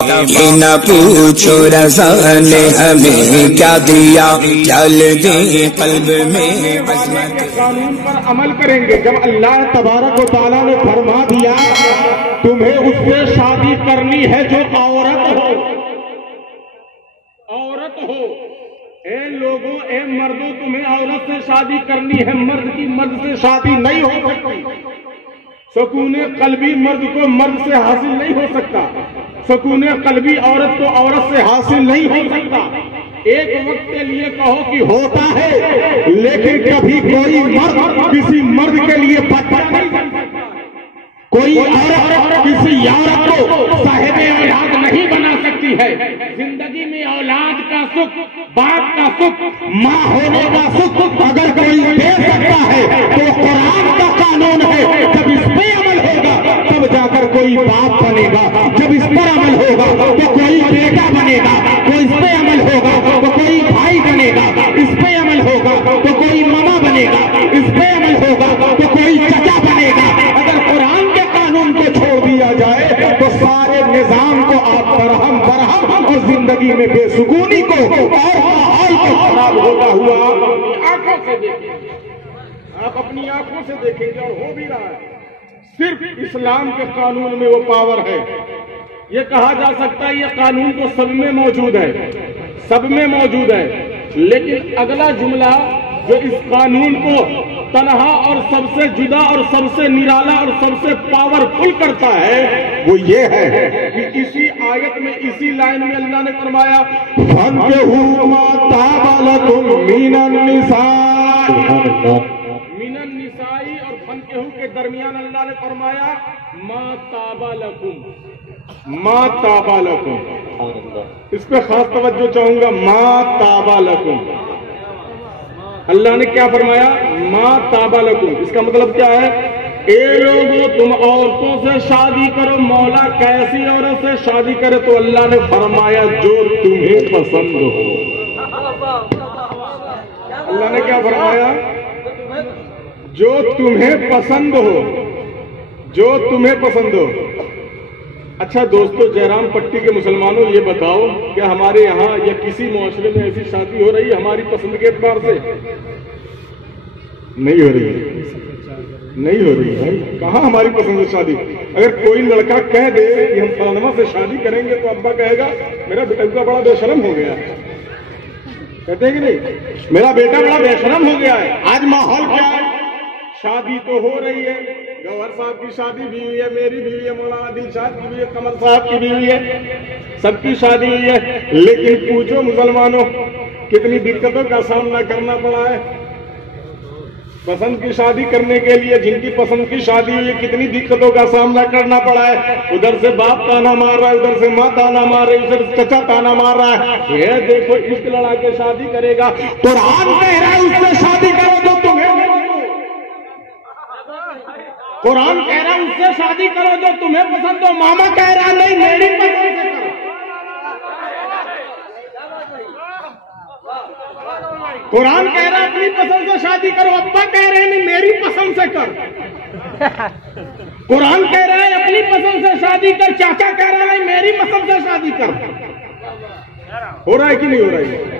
न पूछो रज़ा ने हमें क्या दिया, चल दी कल्ब में अज़मत। कानून पर अमल करेंगे। जब अल्लाह तबारक व तआला ने फरमा दिया तुम्हें उससे शादी करनी है जो औरत हो, औरत हो। ए लोगों, ए मर्दों, तुम्हें औरत से शादी करनी है, मर्द की मर्द से शादी नहीं हो सकती। सुकूने कल्बी मर्द को मर्द से हासिल नहीं हो सकता, सुकूने कल्बी औरत को औरत से हासिल नहीं हो सकता। एक वक्त के लिए कहो कि होता है, लेकिन कभी कोई मर्द किसी मर्द के लिए बदतर नहीं बन सकता, कोई औरत किसी औरत को साहिब औलाद नहीं बना सकती है। जिंदगी में औलाद का सुख, बाप का सुख, माँ होने का सुख अगर कोई दे सकता है तो कुरान का कानून है। जब इस पे अमल होगा तब जाकर कोई बाप बनेगा, जब इस पर अमल होगा तो कोई बेटा बनेगा, तो इस पे अमल होगा तो कोई भाई बनेगा, इस पे अमल होगा तो कोई मामा बनेगा, इस पे अमल होगा तो कोई चाचा बनेगा। अगर कुरान के कानून को छोड़ दिया जाए तो सारे निजाम को आप बरहम बरहम और जिंदगी में बेसुकूनी को और माहौल को खराब होता हुआ आंखों से देखेंगे, आप अपनी आंखों से देखेंगे और हो भी रहा है। सिर्फ इस्लाम के कानून में वो पावर है। ये कहा जा सकता है ये कानून तो सब में मौजूद है, सब में मौजूद है, लेकिन अगला जुमला जो इस कानून को तनहा और सबसे जुदा और सबसे निराला और सबसे पावरफुल करता है वो ये है कि इसी आयत में, इसी लाइन में अल्लाह ने फरमाया फन्किहू मा ताबा लकुम मिनन निसाई और फन्किहू के दरमियान अल्लाह ने फरमाया मा ताबा लकुम, मा ताबा लकुम। इस पे खास तवज्जो चाहूंगा, मा ताबा लकुम। अल्लाह ने क्या फरमाया? मा ताबा लकुम। इसका मतलब क्या है? ए लोगों, तुम औरतों से शादी करो। मौला कैसी औरत से शादी करे? तो अल्लाह ने फरमाया जो तुम्हें पसंद हो। अल्लाह ने क्या फरमाया? जो तुम्हें पसंद हो, जो तुम्हें पसंद हो। अच्छा दोस्तों, जयराम पट्टी के मुसलमानों, ये बताओ क्या हमारे यहाँ या किसी मुआशरे में ऐसी शादी हो रही है हमारी पसंद के एतबार से? नहीं हो रही है, नहीं हो रही है भाई। कहाँ हमारी पसंद से शादी? अगर कोई लड़का कह दे कि हम फलाना से शादी करेंगे तो अब्बा कहेगा मेरा बेटा बड़ा बेशरम हो गया। कहते हैं कि नहीं? मेरा बेटा बड़ा बेशरम हो गया है। आज माहौल क्या है? शादी तो हो रही है, गौहर साहब की शादी भी हुई है, मेरी भी हुई है, मौलाना दिलशाद की भी है, कमर साहब की भी हुई है, सबकी शादी हुई है। लेकिन पूछो मुसलमानों, कितनी दिक्कतों का सामना करना पड़ा है पसंद की शादी करने के लिए। जिनकी पसंद की शादी हुई है, कितनी दिक्कतों का सामना करना पड़ा है। उधर से बाप ताना मार रहा है, उधर से माँ ताना मार रही है, उधर से चचा ताना मार रहा है। ये देखो, इश्क लड़ा के शादी करेगा। कुरान कह रहा है उससे शादी करो जो तुम्हें, कुरान कह रहा है उससे शादी करो जो तुम्हें पसंद हो। मामा कह रहा है नहीं, मेरी पसंद से करो। कुरान कह रहा है अपनी पसंद से शादी करो, अब्बा कह रहे हैं नहीं, मेरी पसंद से कर। कुरान कह रहा है अपनी पसंद से शादी कर, चाचा कह रहा है मेरी पसंद से शादी कर। हो रहा है कि नहीं हो रहा है?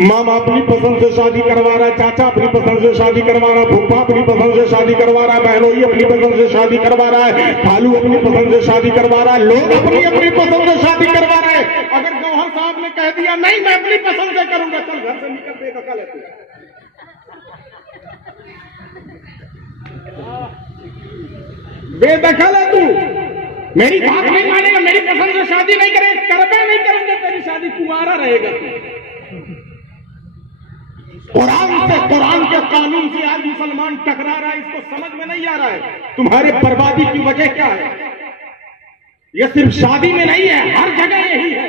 मामा अपनी पसंद से शादी करवा रहा है, चाचा अपनी पसंद से शादी करवा रहा है, फूफा अपनी पसंद से शादी करवा रहा है, बहनोई अपनी पसंद से शादी करवा रहा है, खालू अपनी पसंद से शादी करवा रहा है, लोग अपनी अपनी पसंद से शादी करवा रहे हैं। अगर गौहर साहब ने कह दिया नहीं मैं अपनी पसंद से करूंगा, चल घर से निकल, बेदखल है तू, बेदखल है तू, मेरी बात नहीं मानेगा, मेरी पसंद से शादी नहीं करेगा, करबा नहीं करेंगे तेरी शादी, कुंवारा रहेगा तू। कुरान से, कुरान के कानून से आज मुसलमान टकरा रहा है, इसको समझ में नहीं आ रहा है। तुम्हारे बर्बादी की वजह क्या है? ये सिर्फ शादी में नहीं है, हर जगह यही है।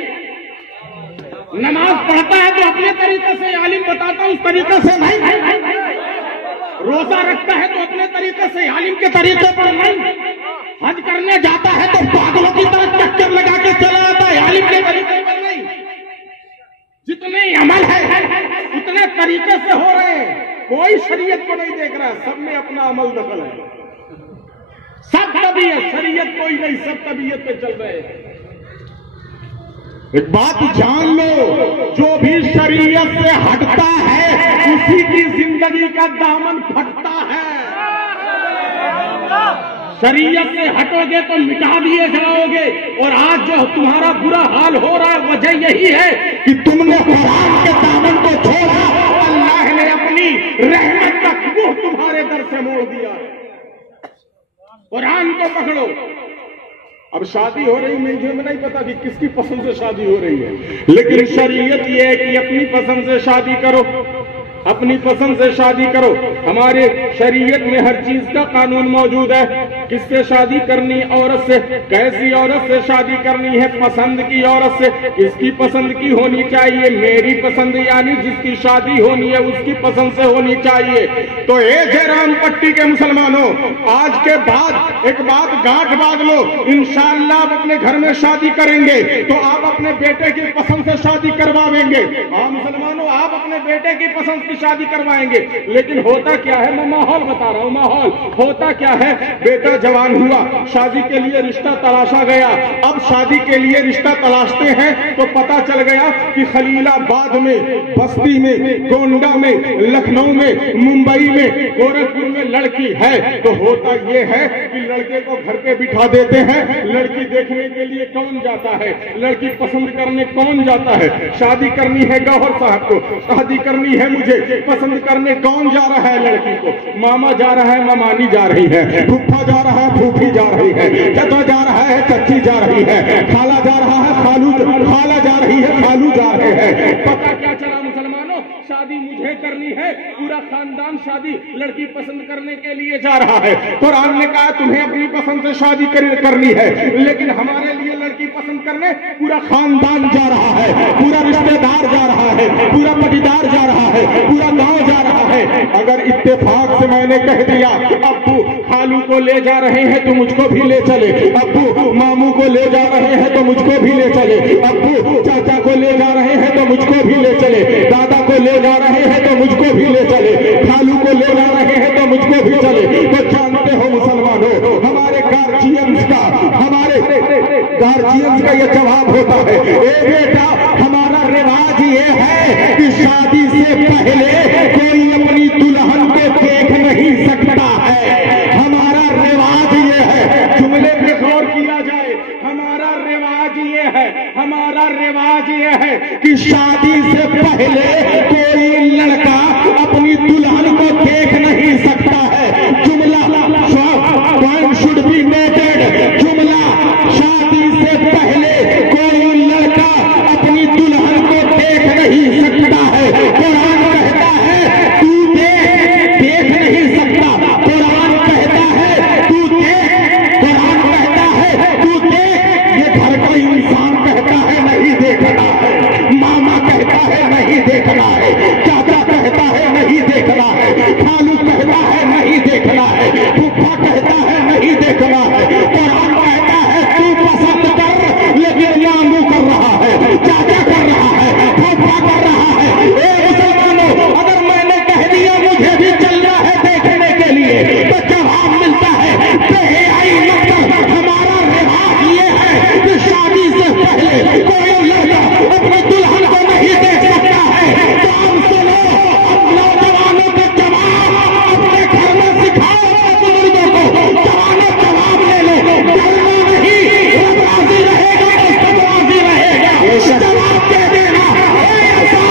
नमाज पढ़ता है तो अपने तरीके से, आलिम बताता उस तरीके से नहीं। रोजा रखता है तो अपने तरीके से, आलिम के तरीके पर नहीं। हज करने जाता है तो पागलों की तरह चक्कर लगा के चला आता है, आलिम के तरीके पर नहीं। जितने अमल है उतने तरीके से हो रहे हैं, कोई शरीयत को नहीं देख रहा है, सब में अपना अमल दखल है, सब तबीयत, शरीयत कोई नहीं, सब तबीयत पे चल रहे हैं। एक बात जान लो, जो भी शरीयत से हटता है उसी की जिंदगी का दामन फटता है। शरीयत से हटोगे तो मिटा दिए जाओगे। और आज जो तुम्हारा बुरा हाल हो रहा है वजह यही है कि तुमने हराम के दामन को छोड़ा, अल्लाह ने अपनी रहमत का मुंह तुम्हारे दर से मोड़ दिया। कुरान को पकड़ो। अब शादी हो रही, मुझे नहीं पता कि किसकी पसंद से शादी हो रही है, लेकिन शरीयत यह है कि अपनी पसंद से शादी करो, अपनी पसंद से शादी करो। हमारे शरीयत में हर चीज का कानून मौजूद है। किससे शादी करनी, औरत से, कैसी औरत से शादी करनी है, पसंद की औरत से। किसकी पसंद की होनी चाहिए? मेरी पसंद, यानी जिसकी शादी होनी है उसकी पसंद से होनी चाहिए। तो ए जयराम पट्टी के मुसलमानों, आज के बाद एक बात गांठ बांध लो, इंशाअल्लाह आप अपने घर में शादी करेंगे तो आप अपने बेटे की पसंद से शादी करवाएंगे। हाँ मुसलमानों, आप अपने बेटे की पसंद की शादी करवाएंगे। लेकिन होता क्या है, मैं माहौल बता रहा हूं, माहौल होता क्या है, बेटा जवान हुआ, शादी के लिए रिश्ता तलाशा गया। अब शादी के लिए रिश्ता तलाशते हैं तो पता चल गया कि खलीलाबाद में, बस्ती में, गोंडा में, लखनऊ में, मुंबई में, गोरखपुर में लड़की है। तो होता यह है कि लड़के को घर पे बिठा देते हैं। लड़की देखने के लिए कौन जाता है? लड़की पसंद करने कौन जाता है? शादी करनी है गौहर साहब को, शादी करनी है मुझे, पसंद करने कौन जा रहा है लड़की को? मामा जा रहा है, मामानी जा रही है, फूफा जा रहा है, फूफी जा रही है, चचा जा रहा है, चच्ची जा रही है, खाला जा रहा है, खाला जा रही है, खालू जा रहे हैं। पता क्या चला मुसलमानों, शादी मुझे करनी है, पूरा खानदान शादी लड़की पसंद करने के लिए जा रहा है। कुरान ने कहा तुम्हें अपनी पसंद से शादी करनी है, लेकिन हमारे लिए लड़की पसंद करने पूरा खानदान जा रहा है, पूरा रिश्तेदार जा रहा है, पूरा पटीदार जा रहा है, पूरा गांव जा रहा है। अगर इत्तेफाक से मैंने कह दिया अब्बू खालू को ले जा रहे हैं तो मुझको भी ले चले, अब्बू मामू को ले जा रहे हैं तो मुझको भी ले चले, अब्बू चाचा को ले जा रहे हैं तो मुझको भी ले चले, दादा को ले जा रहे हैं तो मुझको भी ले चले, खालू को ले जा रहे हैं तो मुझको भी चले। तो जानते हो मुसलमानों, हमारे गार्जियंस का ये जवाब होता है, ए बेटा हमारा रिवाज ये है कि शादी से पहले कोई अपनी दुल्हन को देख नहीं सकता है। हमारा रिवाज ये है, जुमले पे गौर किया जाए, हमारा रिवाज ये है, हमारा रिवाज ये है कि शादी से पहले कोई लड़का अपनी दुल्हन को देख नहीं सकता है। जुमला पॉइंट शुड बी नोटेड, जुमला शादी से पहले कोई लड़का अपनी दुल्हन को देख नहीं सकता है। कुरान कहता है तू देख नहीं सकता, कुरान कहता है तू देख, कुरान कहता है तू देख। ये घर का इंसान कहता है नहीं देखना है, मामा कहता है नहीं देखना है, चाचा कहता है नहीं देखना है, खालू कहता है नहीं देखना है, फूफा कहता है नहीं देखना है। कुरान कहता है तू पसंद कर, लेकिन मामू कर रहा है, चाचा कर रहा है, फूफा कर रहा है। ए मुसलमानों, अगर मैंने कह दिया मुझे भी चलना है देखने के लिए तो जवाब मिलता है बेहयाई मत कर। हमारा रिवाज ये है कि शादी से पहले कोई लड़का अपनी दुल्हन को नहीं देख सकता है। काम सुनो, नौजवानों का जवाब अपने घर में सिखाओ, बुजुर्गों को जवानों जवाब ले लो, डरना नहीं, रब राजी रहेगा तो सब राजी रहेगा। जवाब दे देना, ऐसा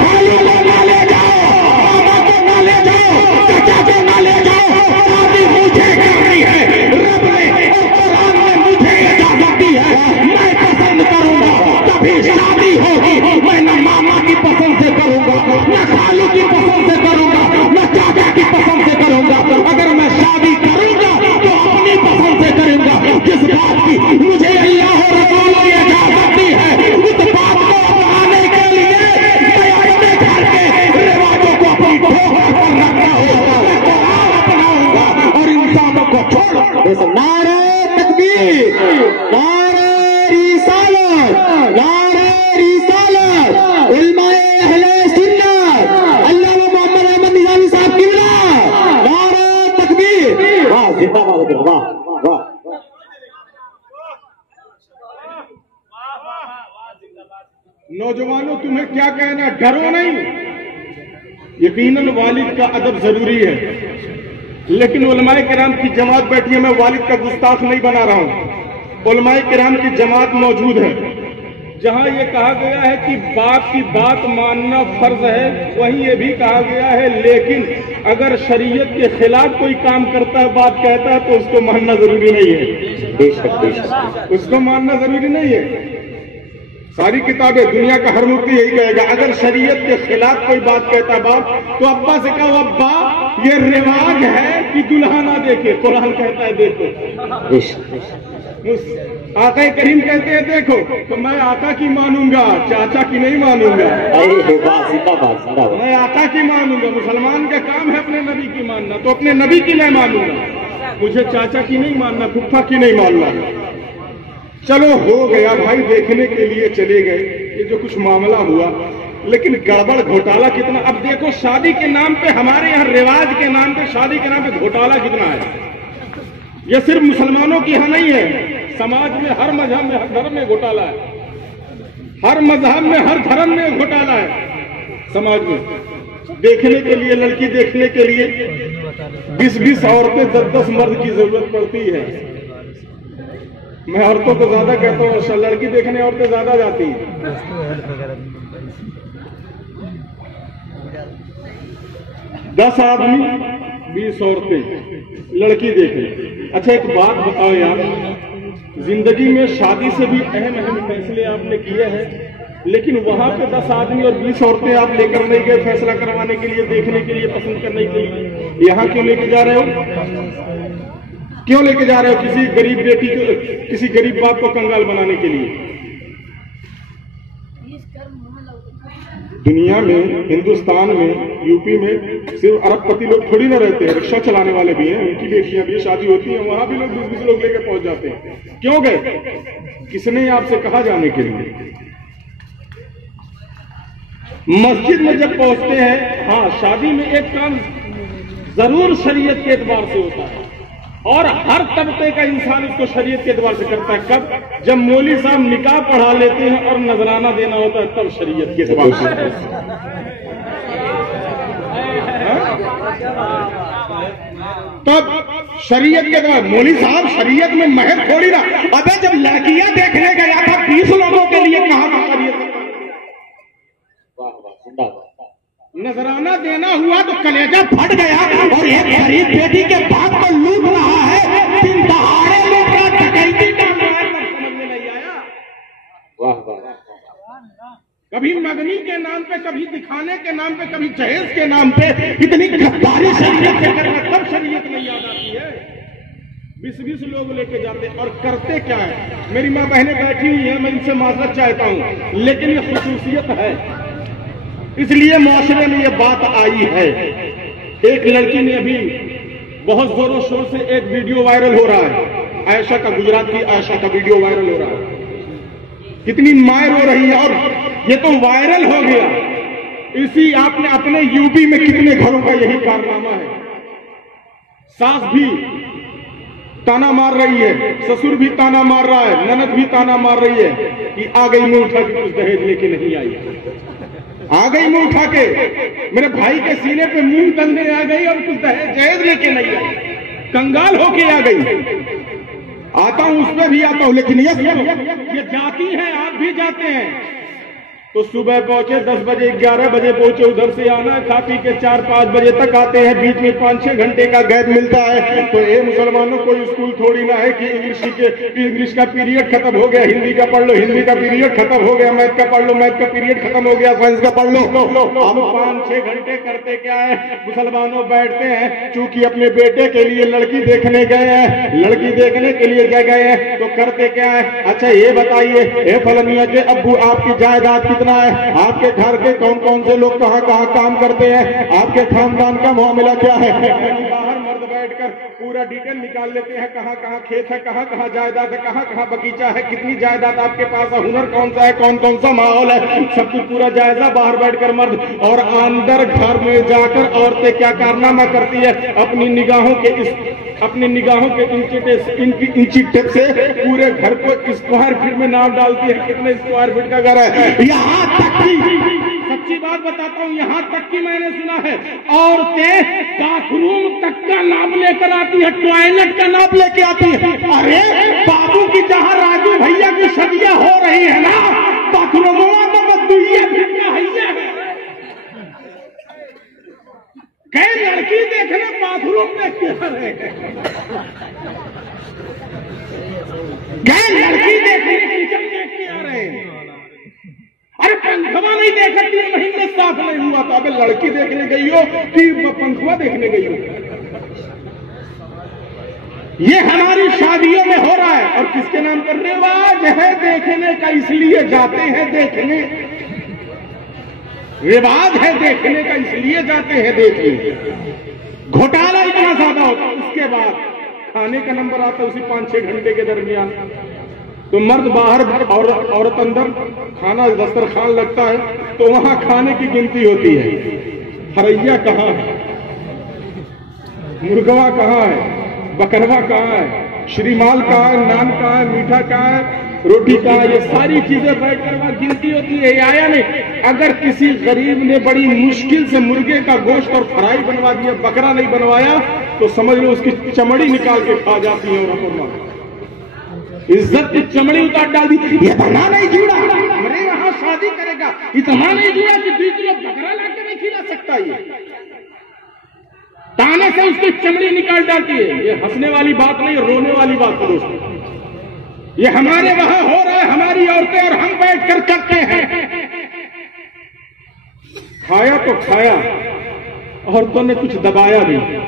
खालू को ना ले जाओ, मामा को ना ले जाओ, चाचा को ना ले जाओ, शादी मुझे करनी है। रब ने और कुरान ने मुझे इजाजत दी है, मैं पसंद करूंगा तभी शादी होगी। मैं न मामा की पसंद से करूंगा, न खालू की पसंद से करूंगा, न चाचा की पसंद से करूंगा। अगर मैं शादी करूंगा तो अपनी पसंद से करूंगा। जिस बात की मुझे अल्लाह और रसूल ने इजाजत दी है उस बात को अपनाने के लिए मैं अपने घर के रिवाजों को अपनी ठोकर पर रखना होगा, कुरान अपनाऊंगा और इंसानों को छोड़। नारे तकबीर, नारे रिसालत, नारे रिसालत। नौजवानों तुम्हें क्या कहना, डरो नहीं। यकीनन वालिद का अदब जरूरी है, लेकिन उलमाए किराम की जमात बैठी है। मैं वालिद का गुस्ताख नहीं बना रहा हूं। उलमाए किराम की जमात मौजूद है, जहां ये कहा गया है कि बाप की बात मानना फर्ज है, वहीं ये भी कहा गया है लेकिन अगर शरीयत के खिलाफ कोई काम करता है, बात कहता है, तो उसको मानना जरूरी नहीं है। बेशक उसको मानना जरूरी नहीं है। सारी किताबें, दुनिया का हर मुफ्ती यही कहेगा, अगर शरीयत के खिलाफ कोई बात कहता है बाप, तो अब्बा से कहो अब्बा ये रिवाज है कि दुल्हा ना देखे, कुरान कहता है देखो। आका करीम कहते हैं देखो, तो मैं आका की मानूंगा, चाचा की नहीं मानूंगा। मैं आका की मानूंगा। मुसलमान का काम है अपने नबी की मानना, तो अपने नबी की मैं मानूंगा, मुझे चाचा की नहीं मानना, फुफ्फा की नहीं मानना। चलो हो गया भाई, देखने के लिए चले गए, ये जो कुछ मामला हुआ, लेकिन गड़बड़ घोटाला कितना। अब देखो शादी के नाम पे, हमारे यहाँ रिवाज के नाम पे, शादी के नाम पे घोटाला कितना है। ये सिर्फ मुसलमानों की यहाँ नहीं है, समाज में हर मजहब में, हर धर्म में घोटाला है। हर मजहब में, हर धर्म में घोटाला है समाज में। देखने के लिए, लड़की देखने के लिए 20-20 औरतें, 10-10 मर्द की जरूरत पड़ती है। मैं औरतों को ज्यादा कहता हूँ, लड़की देखने औरतें ज्यादा जाती हैं। 10 आदमी 20 औरतें लड़की देखें। अच्छा एक बात बताओ यार, जिंदगी में शादी से भी अहम अहम फैसले आपने किए हैं, लेकिन वहां पे 10 आदमी और 20 औरतें आप लेकर नहीं गए फैसला करवाने के लिए, देखने के लिए, पसंद करने के लिए। यहाँ क्यों लेके जा रहे हो? क्यों लेके जा रहे हो? किसी गरीब बेटी को, किसी गरीब बाप को कंगाल बनाने के लिए। दुनिया में, हिंदुस्तान में, यूपी में सिर्फ अरबपति लोग थोड़ी ना रहते हैं, रिक्शा चलाने वाले भी हैं, उनकी बेटियां भी शादी होती है, वहां भी लोग 20-20 लोग लेकर पहुंच जाते हैं। क्यों गए? किसने आपसे कहा जाने के लिए? मस्जिद में जब पहुंचते हैं, हाँ शादी में एक काम जरूर शरीयत के एतबार से होता है, और हर तबके का इंसान इसको शरीयत के एतबार से करता है। कब? जब मौलवी साहब निकाह पढ़ा लेते हैं और नजराना देना होता है, तब शरीयत के एतबार से। तब शरीयत के एतबार। मौलवी साहब शरीयत में महर थोड़ी ना। अबे जब लड़कियां देखने गया था 20 लोगों के लिए, कहा था शरीयत? नजराना देना हुआ तो कलेजा फट गया, और एक गरीब बेटी के बाप को लूट रहा है, दिन दहाड़े लोग का डकैती का समझ में नहीं आया। वाह वाह। कभी मगनी के नाम पे, कभी दिखाने के नाम पे, कभी जहेज के नाम पे इतनी गद्दारी शरीयत से करना, तब शरीयत नहीं याद आती है। 20-20 लोग लेके जाते, और करते क्या है? मेरी माँ बहनें बैठी हुई है, मैं इनसे माजरत चाहता हूँ, लेकिन ये खुसूसियत है, इसलिए माशरे में ये बात आई है। एक लड़की ने अभी बहुत जोरों शोर से एक वीडियो वायरल हो रहा है, आयशा का, गुजरात की आयशा का वीडियो वायरल हो रहा है। कितनी मार हो रही है, और ये तो वायरल हो गया। इसी आपने अपने यूपी में कितने घरों का यही कारनामा है। सास भी ताना मार रही है, ससुर भी ताना मार रहा है, ननद भी ताना मार रही है कि आ गई मुंह उठा के, कुछ दहेज लेके नहीं आई, आ गई मुंह उठा के, मेरे भाई के सीने पे मुंह तलने आ गई और कुछ दहेज लेके नहीं आई, कंगाल होके आ गई। आता हूं, उस पर भी आता हूं, लेकिन ये जाती हैं, आप भी जाते हैं। तो सुबह पहुंचे 10 बजे, 11 बजे पहुंचे, उधर से आना है, खा पी के 4-5 बजे तक आते हैं, बीच में 5-6 घंटे का गैप मिलता है। तो ये मुसलमानों कोई स्कूल थोड़ी ना है कि इंग्लिश का पीरियड खत्म हो गया, हिंदी का पढ़ लो, हिंदी का पीरियड खत्म हो गया, मैथ का पढ़ लो, मैथ का पीरियड खत्म हो गया, साइंस का पढ़ लो। हम 5-6 घंटे करते क्या है, मुसलमानों बैठते हैं, चूंकि अपने बेटे के लिए लड़की देखने गए हैं, लड़की देखने के लिए गए हैं, तो करते क्या है, अच्छा ये बताइए फलनिया के अब्बू आपकी जायदाद कितना है, आपके घर के कौन कौन से लोग कहाँ कहाँ काम करते हैं, आपके खानदान का मामला क्या है। बाहर मर्द बैठकर पूरा डिटेल निकाल लेते हैं, कहाँ कहाँ खेत है, कहाँ कहाँ जायदाद है, कहाँ कहाँ बगीचा है, कितनी जायदाद आपके पास है, हुनर कौन सा है, कौन कौन सा माहौल है, सब कुछ पूरा जायजा। बाहर बैठकर मर्द और अंदर घर में जाकर औरतें क्या कारनामा करती है, अपनी निगाहों के इंची टेप से पूरे घर को स्क्वायर फीट में नाम डालती है, कितने स्क्वायर फीट का घर है। यहाँ तक की सच्ची बात बताता हूँ, यहाँ तक की मैंने सुना है औरतें बाथरूम तक का नाप लेकर आती है, टॉयलेट का नाप लेके आती है। अरे बाबू की जहाँ राजू भैया की शादियां हो रही है ना, बाथरूम तो बदुइया है। कई लड़की देखने बाथरूम देख के आ रहे हैं, कई लड़की देखने किचन देख के आ रहे हैं। अरे पंखवा नहीं देखा 3 महीने साफ नहीं हुआ तो अबे लड़की देखने गई हो कि पंखवा देखने गई हो? ये हमारी शादियों में हो रहा है। और किसके नाम पर रिवाज है देखने का, इसलिए जाते हैं देखने, रिवाज है देखने का इसलिए जाते हैं देखने। घोटाला इतना ज्यादा होता है, उसके बाद खाने का नंबर आता है उसी 5-6 घंटे के दरमियान। तो मर्द बाहर और औरत अंदर, खाना दस्तरखान लगता है तो वहां खाने की गिनती होती है। हरैया कहाँ है, मुर्गवा कहाँ है, बकरवा कहाँ है, श्रीमाल कहाँ है, नान कहाँ है, मीठा कहाँ है, रोटी कहाँ है, ये सारी चीजें बैठकर वहां गिनती होती है। आया नहीं, अगर किसी गरीब ने बड़ी मुश्किल से मुर्गे का गोश्त और फ्राई बनवा दिया, बकरा नहीं बनवाया, तो समझ लो उसकी चमड़ी निकाल के खा जाती है औरतों। इज्जत की चमड़ी उतार डाल दी, ये इतना नहीं जुड़ा, मेरे यहाँ शादी करेगा, इतना नहीं जुड़ा कि 2 किलो बकरा लाके नहीं खिला सकता। ये ताने से उसकी चमड़ी निकाल डालती है। ये हंसने वाली बात नहीं, रोने वाली बात है दोस्तों। ये हमारे वहां हो रहा है, हमारी औरतें और हम बैठकर करते हैं। खाया तो खाया, औरतों ने कुछ दबाया नहीं।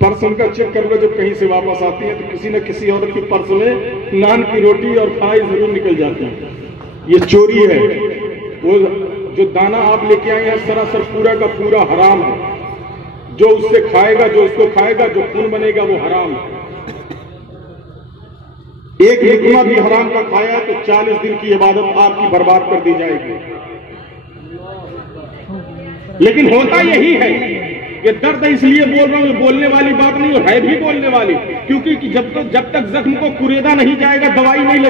पर्स उनका चेक कर लो, जब कहीं से वापस आती है तो किसी न किसी औरत की पर्स में नान की रोटी और फ्राई जरूर निकल जाती है। ये चोरी है। वो जो दाना आप लेके आए हैं सरासर पूरा का पूरा हराम है। जो उससे खाएगा, जो उसको खाएगा, जो खून बनेगा वो हराम है। एक लुकमा भी हराम का खाया तो 40 दिन की इबादत आपकी बर्बाद कर दी जाएगी। लेकिन होता यही है, ये दर्द इसलिए बोल रहा हूं, बोलने वाली बात नहीं है भी बोलने वाली, क्योंकि जब तक जख्म को कुरेदा नहीं जाएगा दवाई नहीं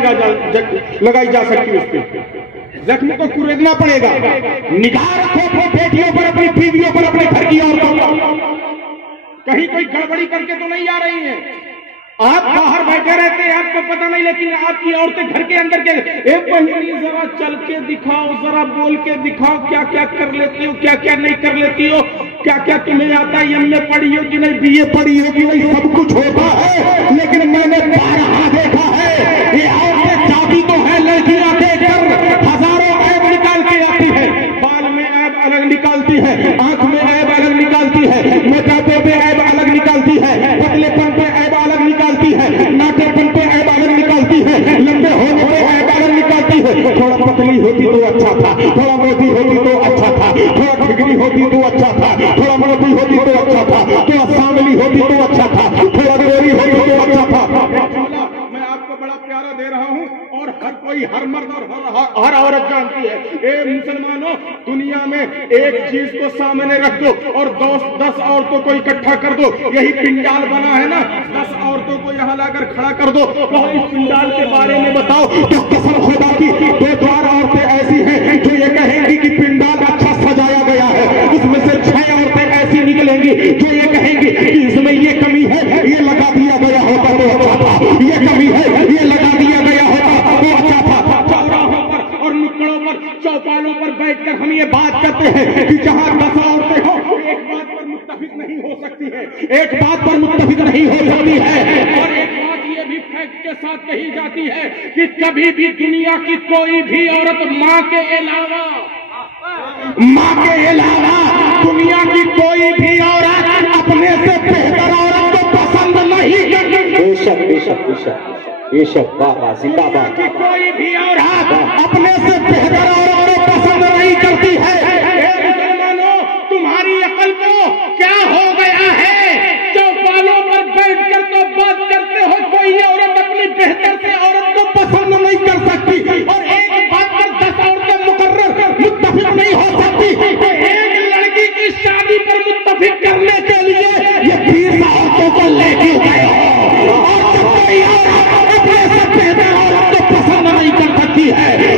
लगाई जा सकती। उस पर जख्म को कुरेदना पड़ेगा। निगाह रखो अपनी बेटियों पर, अपनी बीवियों पर, अपने घर की औरतों पर, कहीं कोई गड़बड़ी करके तो नहीं आ रही है। आप बाहर बैठे रहते हैं, आपको पता नहीं, लेकिन आपकी औरतें घर के अंदर के एक बहनी जरा चल के दिखाओ, जरा बोल के दिखाओ, क्या क्या कर लेती हो, क्या क्या नहीं कर लेती हो, क्या क्या तुम्हें आता है, एमए पढ़ी हो कि नहीं, बीए पढ़ी हो कि नहीं, सब कुछ होता है। लेकिन मैंने बारहा देखा है, ये औरतें चाहती तो है, लड़कियां देखकर हजारों ऐब निकाल के आती है। बाल में ऐब अलग निकालती है, आंख में ऐब अलग निकालती है, मोटापे पे ऐब अलग निकालती है, पतलेपन पे ऐब अलग निकालती है, नाटेपन पे ऐब अलग निकालती है, लंबे होने पे ऐब अलग निकालती है। थोड़ा पतली होती तो अच्छा था, थोड़ा मोटी होती तो अच्छा था, थोड़ा ठिगरी होती तो अच्छा था, थोड़ा मोटी होती तो अच्छा था, थोड़ा सांवली होती तो अच्छा था, थोड़ा गोरी होती तो अच्छा था। मैं आपको बड़ा प्यारा दे रहा हूँ और हर कोई, हर मर्द और हर औरत जानती है। ए मुसलमानों, दुनिया में एक चीज को सामने रख दो और 10 औरतों को इकट्ठा कर दो। यही पिंडाल बना है ना, 10 औरतों को यहाँ लाकर खड़ा कर दो, तो इस पिंडाल के बारे में बताओ। तो कसम खुदा की 2-4 औरतें ऐसी हैं जो ये कहेंगी कि पिंडाल अच्छा सजाया गया है। उसमें से 6 औरतें ऐसी निकलेंगी जो ये कहेंगी कि इसमें ये कमी है, ये लगा दिया गया होता तो अच्छा था, ये कमी है, ये लगा दिया गया होता तो अच्छा था। चौराहों पर और नुक्कड़ों पर, चौपालों पर बैठकर हम ये बात करते हैं कि जहां 10 औरतें हो, एक बात पर मुत्तफिक नहीं हो सकती है, एक बात पर मुत्तफिक नहीं हो सकती है। और एक बात ये भी फैक्ट के साथ कही जाती है कि कभी भी दुनिया की कोई भी औरत माँ के अलावा दुनिया की कोई भी औरत अपने से बेहतर औरत को पसंद नहीं करती। बेशक बेशक बेशक बेशक, बाबा जिंदाबाद। की कोई भी औरत अपने से बेहतर औरत को पसंद नहीं करती है। मुसलमानों, तुम्हारी अकल को क्या हो गया है? चौपालों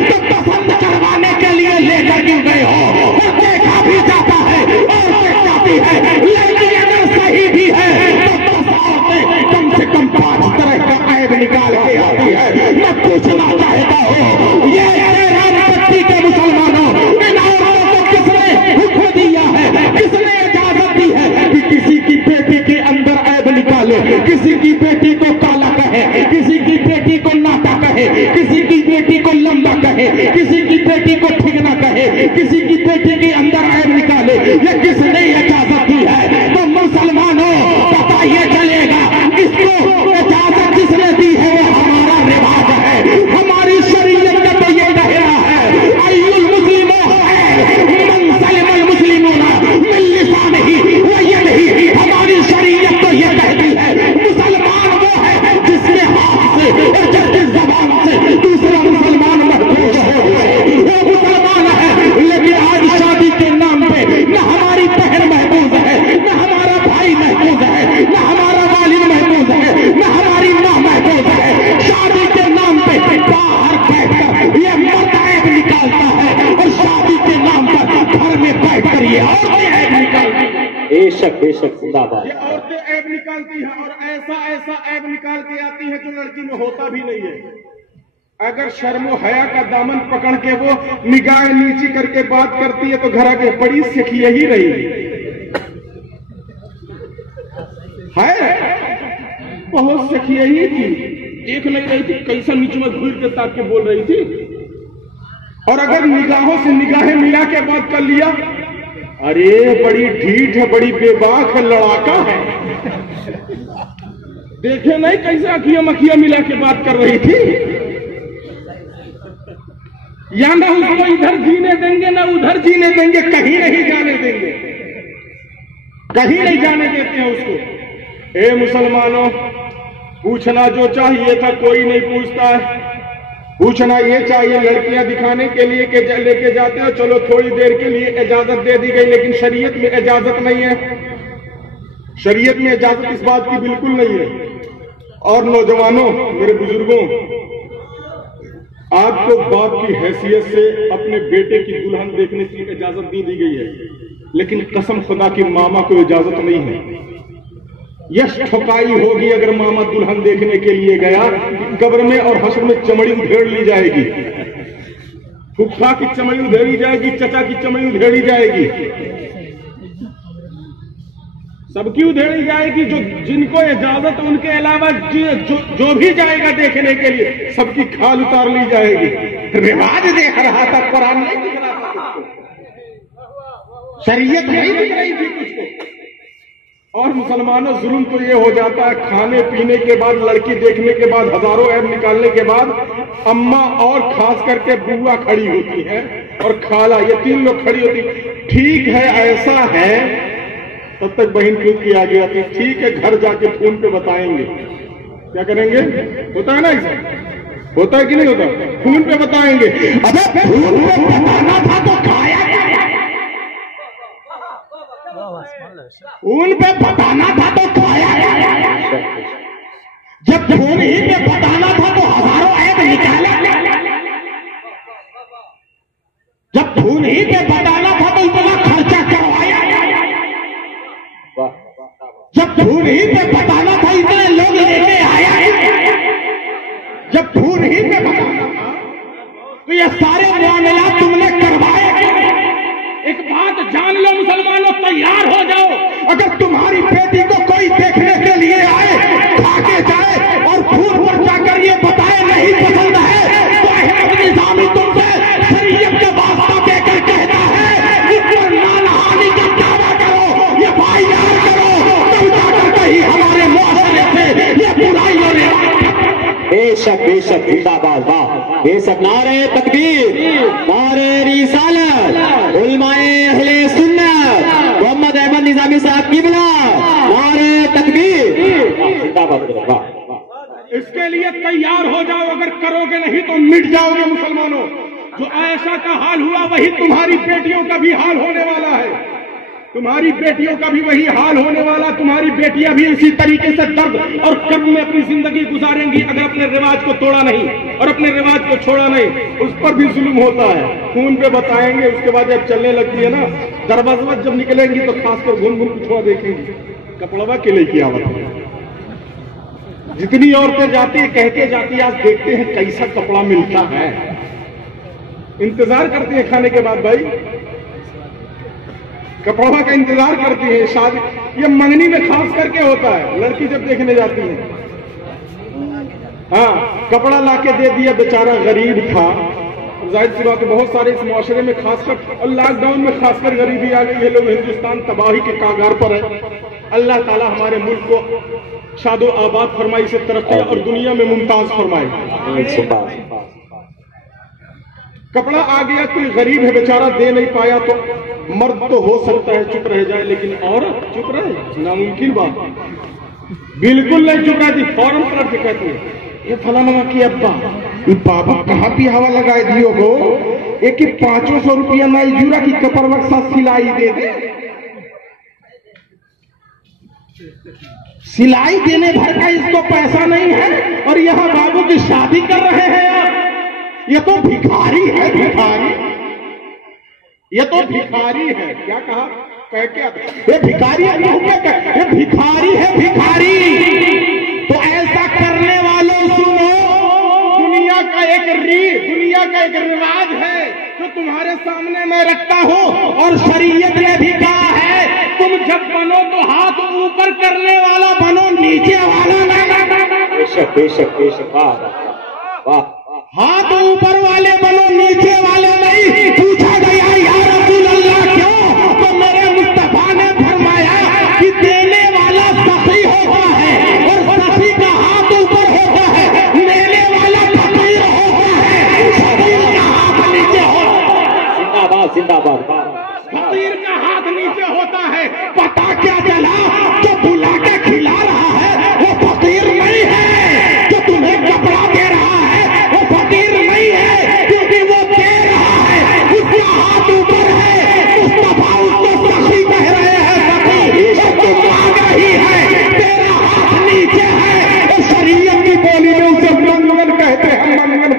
तो पसंद करवाने के लिए लेकर क्यों गए हो? और देखा भी जाता है और देख जाती है, लेकिन अगर सही भी है तो 10 औरतें कम से कम 5 तरह का ऐब निकाल के आती है। मैं पूछना चाहता हूँ, ये रामपट्टी के मुसलमानों, इन औरतों को किसने हुक्म दिया है, किसने इजाजत दी है कि किसी की बेटी के अंदर ऐब निकाले, किसी की बेटी को काला कहे, किसी की बेटी को नाटा कहे, किसी की बेटी को लंबा कहे, किसी की बेटी को ठिगना कहे, किसी की बेटी के अंदर ऐब निकाले? ये किसने इजाजत दी है? तो मुसलमानों पता ये चलेगा, इसको इजाजत जिसने दी है वो हमारा रिवाज है, हमारी शरीयत का तो ये कह रहा है, अय्युल मुस्लिमों है मन सलिमल मुस्लिमूना मिन लिसानिही व यदिही। हमारी शरीयत तो ये कहती है मुसलमान वो है जिसके हाथ से और जिसकी जबान से दूसरा मुसलमान महफूज हो जाए, वो मुसलमान है। लेकिन आज शादी के नाम पे न हमारी बहन महफूज है, न हमारा भाई महफूज है, न हमारा वालिद महफूज है, न हमारी माँ महफूज है। शादी के नाम पे बाहर बैठकर ये मर्द ऐब निकालता है और शादी के नाम पर घर में बैठकर ये औरतें ऐब निकालती है। बेशक बेशक जिंदाबाद। ये औरतें ऐब निकालती हैं और ऐसा ऐसा ऐब निकाल के आती है जो लड़की में होता भी नहीं है। अगर शर्मो हया का दामन पकड़ के वो निगाह नीची करके बात करती है तो घर आके बड़ी सिखिए ही रही है, बहुत सिखिए ही थी, देख नहीं रही थी, कैसा नीचे में घूर के ताक के बोल रही थी। और अगर निगाहों से निगाहें मिला के बात कर लिया, अरे बड़ी ढीठ है, बड़ी बेबाक है, लड़ाका है, देखे नहीं कैसे अखिया मखिया मिला के बात कर रही थी। या ना उसको इधर जीने देंगे ना उधर जीने देंगे, कहीं नहीं जाने देंगे, कहीं नहीं जाने देते हैं उसको। ए मुसलमानों, पूछना जो चाहिए था कोई नहीं पूछता है। पूछना ये चाहिए, लड़कियां दिखाने के लिए के लेके जाते हो, चलो थोड़ी देर के लिए इजाजत दे दी गई, लेकिन शरीयत में इजाजत नहीं है। शरीयत में इजाजत इस बात की बिल्कुल नहीं है। और नौजवानों, मेरे बुजुर्गों, आपको बाप की हैसियत से अपने बेटे की दुल्हन देखने की इजाजत दी गई है, लेकिन कसम खुदा की मामा को इजाजत नहीं है। यश ठुकाई होगी अगर मामा दुल्हन देखने के लिए गया, कब्र में और हश्र में चमड़ी उधेड़ ली जाएगी, फुफा की चमड़ी उधेड़ी जाएगी, चचा की चमड़ी उधेड़ी जाएगी, सबकी उधेड़ी जाएगी। जो जिनको इजाजत उनके अलावा जो भी जाएगा देखने के लिए, सबकी खाल उतार ली जाएगी। रिवाज देख रहा था, कुरान नहीं दिख रहा था, शरीयत नहीं दिख रही थी कुछ को। और मुसलमानों, जुल्म तो ये हो जाता है, खाने पीने के बाद, लड़की देखने के बाद, हजारों ऐब निकालने के बाद अम्मा और खास करके बुआ खड़ी होती है और खाला, ये 3 लोग खड़ी होती। ठीक है, ऐसा है, तब तक बहन खुद की आगे आती, ठीक है घर जाके फोन पे बताएंगे। क्या करेंगे? होता है ना ऐसा, होता है कि नहीं होता? फोन पे बताएंगे। अबे फोन पे बताना था तो खाया, फोन पे बताना था तो खाया। जब फोन ही पे बताना था तो हजारों ऐब निकाला, जब फोन ही पे बताना था तो इतना खर्चा करवाया, जब फोन ही पे बताना था इतने लोग लेके आया, जब फोन ही पे बताना था तो ये सारे मामला तुमने करवाए। एक बात जान लो मुसलमानों, तैयार हो जाओ, अगर तुम्हारी बेटी को कोई देखने के लिए आए, खाके जाए और फोन पर जाकर ये बताए नहीं पसंद है, तो अहमद निजामी तुमसे शरीयत का वास्ता देकर कहता है, इस पर नानहानी का दावा करो, ये भाईचारा करो, तब जाकर कहीं हमारे मुआशरे से ये बुराइयों ने। बेशक बेशक जिंदाबाद, वाह बेशक, नारे तकबीर, नारे रिसालत, उलमाए अहले सुन्नत, मोहम्मद अहमद निजामी साहब की बिला, नारे तकबीर, जिंदाबाद, वाह। इसके लिए तैयार हो जाओ, अगर करोगे नहीं तो मिट जाओगे मुसलमानों। जो आयशा का हाल हुआ वही तुम्हारी बेटियों का भी हाल होने वाला है। तुम्हारी बेटियों का भी वही हाल होने वाला। तुम्हारी बेटियां भी इसी तरीके से दर्द और कर्म में अपनी जिंदगी गुजारेंगी अगर अपने रिवाज को तोड़ा नहीं और अपने रिवाज को छोड़ा नहीं। उस पर भी जुल्म होता है, खून पे बताएंगे, उसके बाद जब चलने लगती है ना, दरवाजा जब निकलेंगी तो खासकर घूम घूम पिछुआ देखेंगी, कपड़वा के लिए किया आवत है। जितनी औरतें जाती है कह के जाती है, आज देखते हैं कैसा कपड़ा मिलता है। इंतजार करती है खाने के बाद, भाई कपड़ा का इंतजार करती है। शादी ये मंगनी में खास करके होता है, लड़की जब देखने जाती है। हाँ, कपड़ा लाके दे दिया, बेचारा गरीब था, जाहिर सी बात है बहुत सारे इस मुआशरे में खासकर और लॉकडाउन में खासकर गरीबी आ गई है। लोग हिंदुस्तान तबाही के कागार पर है। अल्लाह ताला हमारे मुल्क को शादो आबाद फरमाई से तरक्की और दुनिया में मुमताज फरमाए। कपड़ा आ गया, कोई गरीब है बेचारा दे नहीं पाया, तो मर्द तो हो सकता है चुप रह जाए, लेकिन औरत चुप रहे, नामुमकिन बात। बिल्कुल नहीं चुप रहती, फौरन पलट के कहती है, ये फलाना की अब्बा बाबा कहाँ भी हवा लगाए दियो हो, एक 500 रुपया नाइजूरा की कपड़ बक्सा सिलाई दे दे। सिलाई देने भर का इसको पैसा नहीं है और यहाँ बाबू की शादी कर रहे हैं यार। ये तो भिखारी है, भिखारी, ये तो भिखारी है। क्या कहा? कह क्या? ये भिखारी है, ये भिखारी है, भिखारी। तो ऐसा करने वालों सुनो, दुनिया का एक रिवाज है जो तुम्हारे सामने मैं रखता हूँ और शरीयत ने भी कहा है, तुम जब बनो तो हाथ ऊपर करने वाला बनो, नीचे वाला नहीं। बेशक बेशक बेशक, वाह वाह। हाथ ऊपर वाले बनो, नीचे वाले नहीं। पूछा गया या रसूल अल्लाह क्यों? तो मेरे मुस्तफा ने फरमाया कि देने वाला सखी होता है और सखी का हाथ ऊपर होता है, देने वाला फकीर होता है, फकीर का हाथ नीचे होता है। जिंदाबाद जिंदाबाद। फकीर का हाथ नीचे होता है। पता क्या चला? जो बुला के खिला रहा है वो फकीर नहीं है, जो तुम्हें कपड़ा दे रहा है वो फकीर नहीं है, क्योंकि वो दे रहा है, उसका हाथ ऊपर है। मुस्तफा उसको सखी कह रहे हैं, सखी तो मांगा ही है, तेरा हाथ नीचे है। और शरीयत की बोली में उसे मंगन कहते हैं, मंगन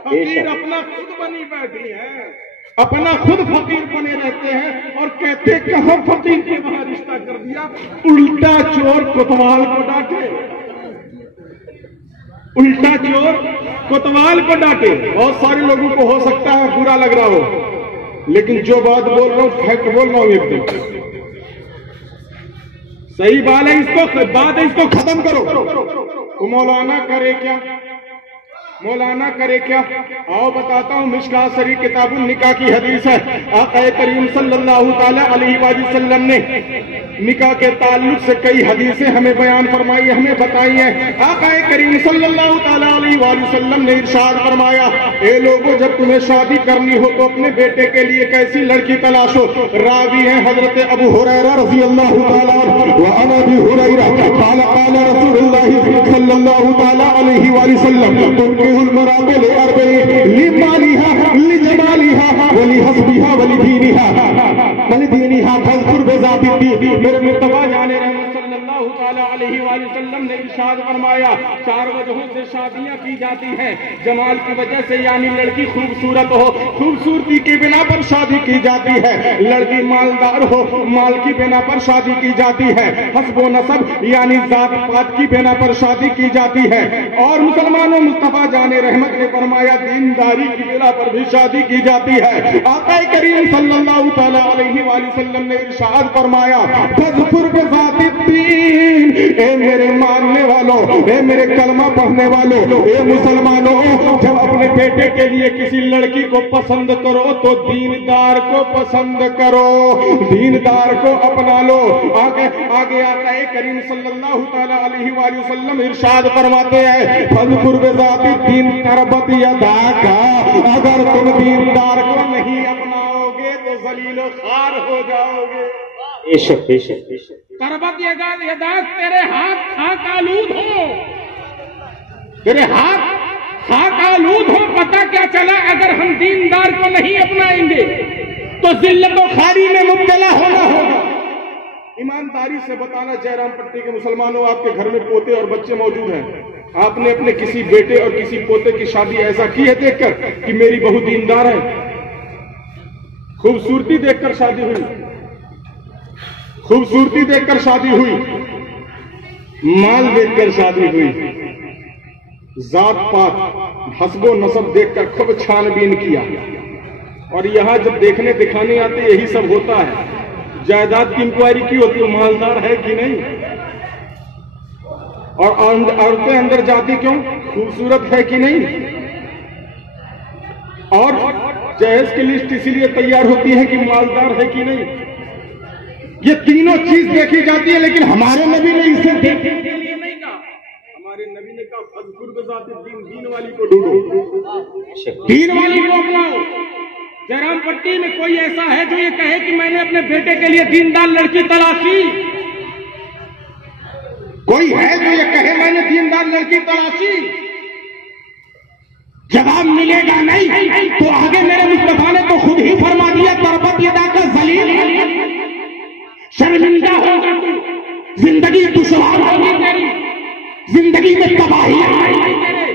फकीर अपना खुद बनी बैठी है, अपना खुद फकीर बने रहते हैं और कहते कहाँ फकीर के वहां रिश्ता कर दिया। उल्टा चोर कोतवाल को डांटे, उल्टा चोर कोतवाल को डांटे। बहुत सारे लोगों को हो सकता है बुरा लग रहा हो, लेकिन जो बात बोल रहा हूं फैक्ट बोल रहा हूं, एकदम सही बात है। इसको खत्म करो। तो मौलाना करे क्या? मौलाना करे क्या? आओ बताता हूँ। मिशकात शरीफ किताबुन निकाह की हदीस है। आका करीम सल्लल्लाहु ताला अलैहि वसल्लम ने निकाह के ताल्लुक से कई हदीसें हमें बयान फरमाई, हमें बताई हैं। आका करीम सल्लल्लाहु ताला अलैहि वसल्लम ने इरशाद फरमाया, ए लोगों, जब तुम्हें शादी करनी हो तो अपने बेटे के लिए कैसी लड़की तलाशो। रावी है हजरत अबू हुरैरा रज़ियल्लाहु ताला व अन अबी हुरैरा क़ाल क़ाल रसूलुल्लाह सल्लल्लाहु ताला अलैहि वसल्लम तुनकिहुल मरात लिअरबईन लिमालिहा लिजमालिहा वलिहस्बिहा वलिदीनिहा फज़कुर बिज़ातिद्दीन। मेरे मुस्तफा जाने रहमत सल्लल्लाहु ताला अलैहि वसल्लम ने इरशाद फरमाया, 4 वजहों से शादियां की जाती हैं। जमाल की वजह से, यानी लड़की खूबसूरत हो, खूबसूरती की बिना पर शादी की जाती है। लड़की मालदार हो, माल की बिना पर शादी की जाती है। हस्बो नसब, यानी जात पात की बिना पर शादी की जाती है। और मुसलमानों, मुस्तफा जाने रहमत ने फरमाया, दीनदारी की बिना पर भी शादी की जाती है। आका करीम सल्लल्लाहु ताला अलैहि वसल्लम ने इरशाद फरमाया, फज़कुर बिज़ातिद्दीन। ए मेरे मानने वालों, ए मेरे कलमा पढ़ने वालों, ए मुसलमानों, जब अपने बेटे के लिए किसी लड़की को पसंद करो तो दीनदार को पसंद करो, दीनदार को अपना लो। आगे आका करीम सल्लल्लाहु ताला अलैहि वसल्लम इरशाद फरमाते हैं, फज़कुर बिज़ातिद्दीन तरबत यदाका। अगर तुम दीनदार को नहीं अपनाओगे तो जलीलो खार हो जाओगे। बेशक बेशक बेशक। तरबत यदाक, तेरे हाथ खाक आलूद हो, तेरे हाथ खाक आलूद हो। पता क्या चला? अगर हम दीनदार को नहीं अपनाएंगे तो जिल्लत और खारी में मुब्तला होना होगा। ईमानदारी से बताना जयराम पट्टी के मुसलमानों, आपके घर में पोते और बच्चे मौजूद हैं, आपने अपने किसी बेटे और किसी पोते की शादी ऐसा की है देखकर कि मेरी बहू दीनदार है? खूबसूरती देखकर शादी हुई, खूबसूरती देखकर शादी हुई, माल देखकर शादी हुई, जात पात हस्बो नसब देखकर खूब छानबीन किया। और यहां जब देखने दिखाने आते यही सब होता है। जायदाद की इंक्वायरी की होती है, मालदार है कि नहीं, और औरतें अंदर जाती क्यों, खूबसूरत है कि नहीं, और जहेज की लिस्ट इसीलिए तैयार होती है कि मालदार है कि नहीं। ये तीनों चीज देखी जाती है, लेकिन हमारे नबी ने इसे देखने के लिए नहीं कहा। हमारे नबी ने कहा फज़कुर बिज़ाति दीन, दीन वाली को ढूंढो, दीन वाली को अपनाओ। जयराम पट्टी में कोई ऐसा है जो ये कहे कि मैंने अपने बेटे के लिए दीनदार लड़की तलाशी? कोई है जो ये कहे मैंने दीनदार लड़की तलाशी? जवाब मिलेगा नहीं। तो आगे मेरे मुस्तफा ने तो खुद ही फरमा दिया, तरबत यदा का जलील, शर्मिंदा होगा तू, जिंदगी दुश्वार होगी तेरी, जिंदगी में तबाहियां आएंगी तेरे,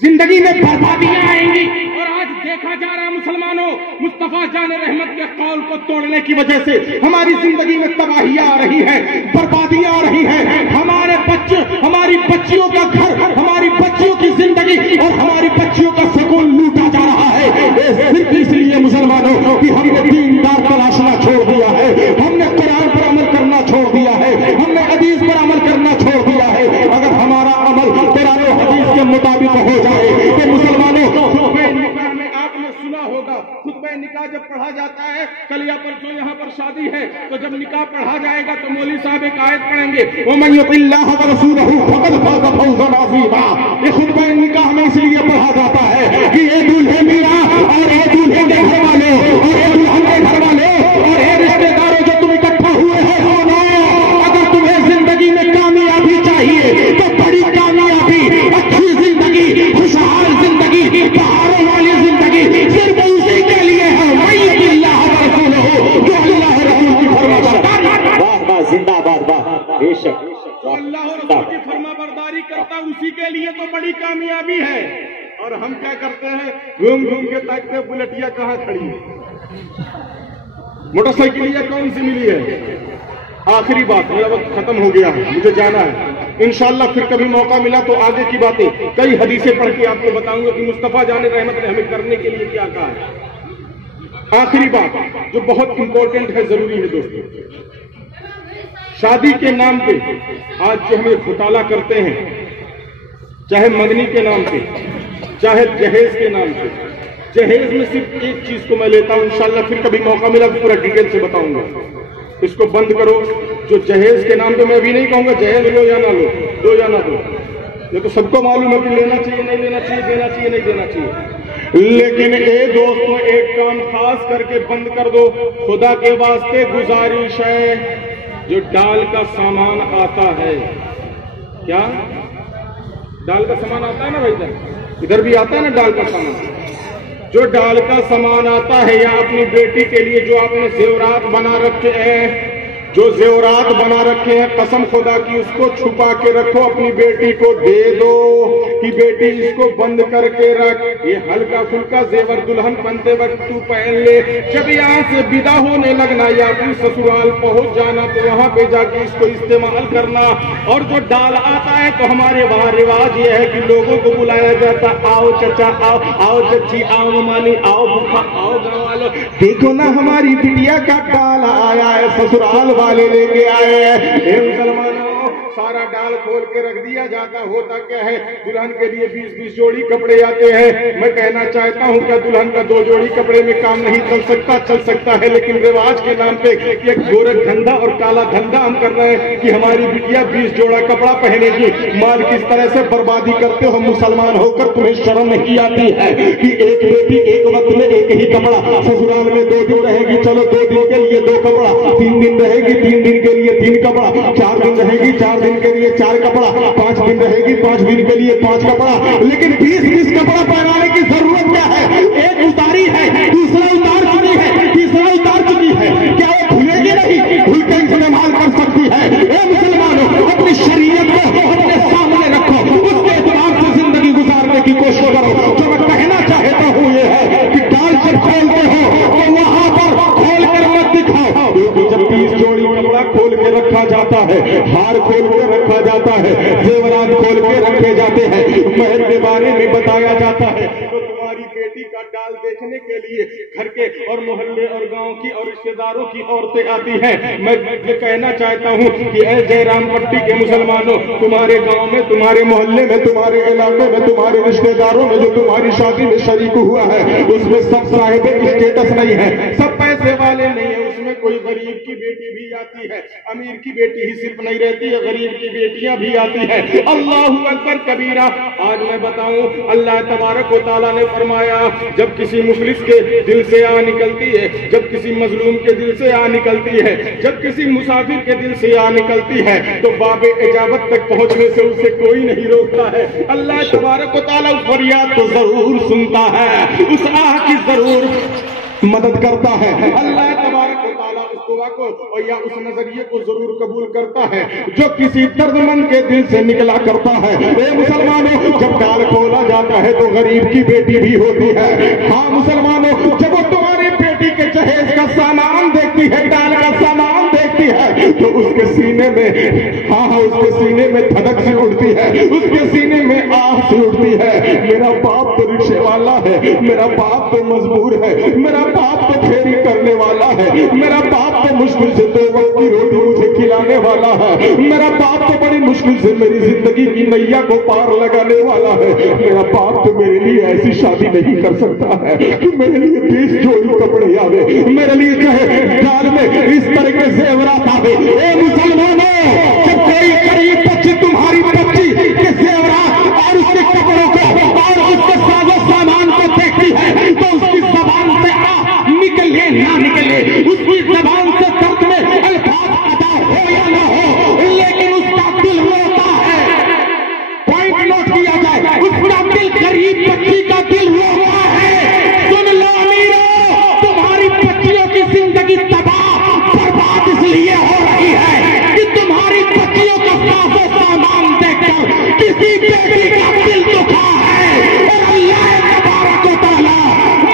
जिंदगी में बर्बादियां आएंगी। और आज देखा जा रहा है मुसलमानों, मुस्तफा जाने रहमत के कौल को तोड़ने की वजह से हमारी जिंदगी में तबाहियां आ रही है, बर्बादियां आ रही है। हमारे बच्चे, हमारी बच्चियों का घर, हमारी बच्चियों की जिंदगी और हमारी बच्चियों का सुकून लूटा जा रहा है, सिर्फ इसलिए मुसलमानों कि हमने दीनदार तलाशना छोड़ दिया है, हमने कुरान पर अमल करना छोड़ दिया है, हमने हदीस पर अमल करना छोड़ दिया है। अगर हमारा अमल कुरान और हदीस के मुताबिक हो जाए तो मुसलमानों, खुतबे निकाह में आपने सुना होगा, खुतबे निकाह जब पढ़ा जाता है, कल या परसों यहाँ पर शादी है, तो जब निकाह पढ़ा जाएगा तो मौलवी साहब एक आयत पढ़ेंगे, वमन युतिल्लाह व रसूलहु फक़द फाज़ फौज़न अज़ीमा। ये खुतबे निकाह में इसलिए पढ़ा जाता है कि ये दूल्हे मियां और ये दूल्हे के घर वाले और ये दुल्हन के घर वाले और ये रिश्तेदारों जो तुम इकट्ठा हुए हैं, अगर तुम्हें जिंदगी में कामयाबी चाहिए तो बड़ी कामयाबी, अच्छी जिंदगी, खुशहाल जिंदगी, बहारों वाली जिंदगी सिर्फ उसी के लिए है, वही अल्लाह रसूल हो, जो अल्लाह रसूल की फरमाबरदारी, वाह वाह, जिंदाबाद, वाह, बेशक, जो अल्लाह रसूल की फरमाबरदारी करता उसी के लिए तो बड़ी कामयाबी है। और हम क्या करते हैं, घूम घूम के ताकते बुलेटिया कहाँ खड़ी है, मोटरसाइकिलिया कौन सी मिली है। आखिरी बात, मेरा वक्त खत्म हो गया है, मुझे जाना है। इंशाअल्लाह फिर कभी मौका मिला तो आगे की बातें, कई हदीसें पढ़ के आपको बताऊंगा कि मुस्तफा जाने रहमत ने हमें करने के लिए क्या कहा है। आखिरी बात जो बहुत इंपॉर्टेंट है, जरूरी है दोस्तों, शादी के नाम पे आज जो हमें घोटाला करते हैं, चाहे मंगनी के नाम पे, चाहे जहेज के नाम पे। जहेज में सिर्फ एक चीज को मैं लेता हूं, इंशाअल्लाह फिर कभी मौका मिला तो पूरा डिटेल से बताऊंगा। इसको बंद करो। जो जहेज के नाम पे मैं भी नहीं कहूंगा जहेज लो या ना लो, दो या ना दो, ये तो सबको मालूम है कि लेना चाहिए नहीं लेना चाहिए, देना चाहिए नहीं देना चाहिए। लेकिन ए दोस्तों, एक काम खास करके बंद कर दो, खुदा के वास्ते गुजारिश है, जो डाल का सामान आता है, क्या डाल का सामान आता है ना भाई, इधर भी आता है ना डाल का सामान, जो डाल का सामान आता है, या अपनी बेटी के लिए जो आपने जेवरात बना रखे हैं, जो जेवरात बना रखे हैं, कसम खुदा की उसको छुपा के रखो, अपनी बेटी को दे दो कि बेटी इसको बंद करके रख, ये हल्का फुल्का जेवर दुल्हन बनते वक्त तू पहन ले, जब यहाँ से विदा होने लगना या अपनी ससुराल पहुंच जाना तो वहां पे जाके इसको इस्तेमाल करना। और जो डाल आता है तो हमारे वहां रिवाज ये है कि लोगों को बुलाया जाता, आओ चचा, आओ आओ चची, आओ ममानी, आओ बुखा, आओ गाँव वालों, देखो ना हमारी बिटिया का डाल आया है, ससुराल वाले लेके आए हैं। मुसलमानों, सारा डाल खोल के रख दिया जाता, होता क्या है, दुल्हन के लिए 20-20 जोड़ी कपड़े आते हैं। मैं कहना चाहता हूं क्या दुल्हन का 2 जोड़ी कपड़े में काम नहीं चल सकता? चल सकता है, लेकिन रिवाज के नाम पे एक गोरख धंधा और काला धंधा हम कर रहे हैं कि हमारी बिटिया 20 जोड़ा कपड़ा पहनेगी। माल किस तरह से बर्बादी करते हो मुसलमान होकर, तुम्हें शर्म नहीं आती है कि एक बेटी एक वक्त में एक ही कपड़ा, ससुराल में 2 दिन रहेगी, चलो 2 दिन के लिए 2 कपड़ा, 3 दिन रहेगी 3 दिन के लिए 3 कपड़ा, 4 दिन रहेगी 4 दिन के लिए 4 कपड़ा, 5 दिन रहेगी 5 दिन के लिए 5 कपड़ा। लेकिन 20-20 कपड़ा पहनाने की जरूरत क्या है? एक उतारी है, दूसरा उतार चुकी है, हार खोल के रखा जाता है, जेवरात खोल के रखे जाते हैं, महल के बारे में बताया जाता है, तो तुम्हारी बेटी का डाल देखने के लिए घर के और मोहल्ले और गांव की और रिश्तेदारों की औरतें आती हैं। मैं ये कहना चाहता हूँ कि ऐ जयराम पट्टी के मुसलमानों, तुम्हारे गांव में, तुम्हारे मोहल्ले में, तुम्हारे इलाके में, तुम्हारे रिश्तेदारों में जो तुम्हारी शादी में शरीक हुआ है, उसमें सब साहिब स्टेटस नहीं है, सब पैसे वाले नहीं है, उसमें कोई गरीब की बेटी भी आती है, अमीर की बेटी ही सिर्फ नहीं रहती है, गरीब की बेटियां भी आती है। अल्लाहु अकबर कबीरा। आज मैं बताऊं, अल्लाह तबारक व तआला ने फरमाया, जब किसी मुफलिस के दिल से आ निकलती है, जब किसी मजलूम के दिल से आ निकलती है, जब किसी मुसाफिर के दिल से आ निकलती है, तो बाबे इजाबत तक पहुंचने से उसे कोई नहीं रोकता है। अल्लाह तबारक व तआला उस फरियाद को जरूर सुनता है, उस आह की जरूर मदद करता है। अल्लाह तबारक व तआला उस दुआ को और या उस नजरिए को जरूर कबूल करता है जो किसी दर्दमंद के दिल से निकला करता है। ए मुसलमानों, जब डाल खोला जाता है तो गरीब की बेटी भी होती है। हाँ मुसलमानों, जब वो तुम्हारी बेटी के जहेज का सामान देखती है, डाल का सामान देखती है, तो उसके सीने में, हाँ उसके सीने में धड़क सी उठती है, उसके सीने में आह सी उठती है। मेरा बाप तो रिक्शे वाला है, मेरा बाप तो मजबूर है, मेरा बाप तो फेरी करने वाला है, मेरा बाप तो मुश्किल से 2 वक्त की रोटी मुझे खिलाने वाला है, मेरा बाप तो बड़ी मुश्किल से मेरी जिंदगी की नैया को पार लगाने वाला है। मेरा बाप तो मेरे लिए ऐसी शादी नहीं कर सकता है कि मेरे लिए 20 जोड़ी कपड़े आवे, मेरे लिए चाहे डाल में इस तरह के जेवरात आवे। ए मुसलमानों, जब कोई गरीब बच्ची तुम्हारी बच्ची के जेवरात और उसके कपड़ों को और उसके साजो सामान को देखती है, तो उसकी जबान से निकले ना निकले, उसकी जबान से दर्द में अल्फाज अदा हो या ना हो, लेकिन उसका दिल रोता है। पॉइंट नोट किया जाए, उसका दिल, गरीब बच्ची का दिल रोता है। सुन लो अमीरों, तुम्हारी बच्चियों की जिंदगी तबाह बर्बाद इसलिए हो रही है कि तुम्हारी बच्चियों का साजो सामान देखकर किसी बेटी का दिल दुखा है। और अल्लाह तबारक व तआला